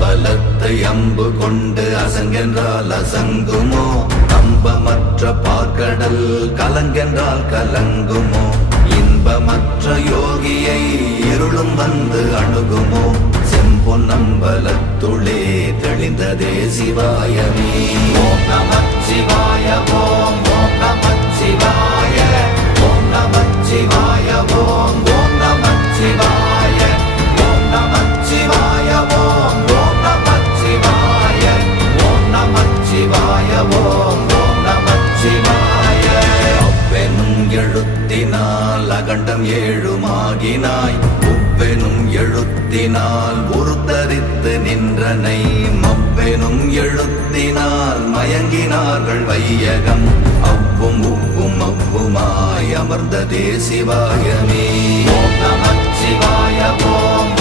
அம்பலத்தை அம்பு கொண்டு அசங்கென்றால் அசங்குமோ? நம்பமற்ற பார்க்கடல் கலங்கென்றால் கலங்குமோ? இன்பமற்ற யோகியை இருளும் வந்து அணுகுமோ? செம்பொன்னம்பலத்துளே தெளிந்ததே சிவாயமே. ஓம் நமச்சிவாய ஓம் ஓம் நமச்சிவாய ஓம் நமச்சிவாய ஓம் ஓம் நமச்சிவாய ஓம் நமச்சிவாய ஓம் ஓம் நமச்சிவாய ஓம் நமச்சிவாய ஓம் ஓம் நமச்சிவாய. அவ்வெனும் எழுத்தினால் அகண்டம் ஏழுமாகினாய், உவ்வெனும் எழுத்தினால் உருத்தரித்து நின்றனை, மவ்வெனும் எழுத்தினால் மயங்கினார்கள் வையகம், அவ்வும் உவ்வும் அவ்வுமாய் அமர்ந்ததே சிவாயமே. ஓம் நமச்சிவாய ஓம்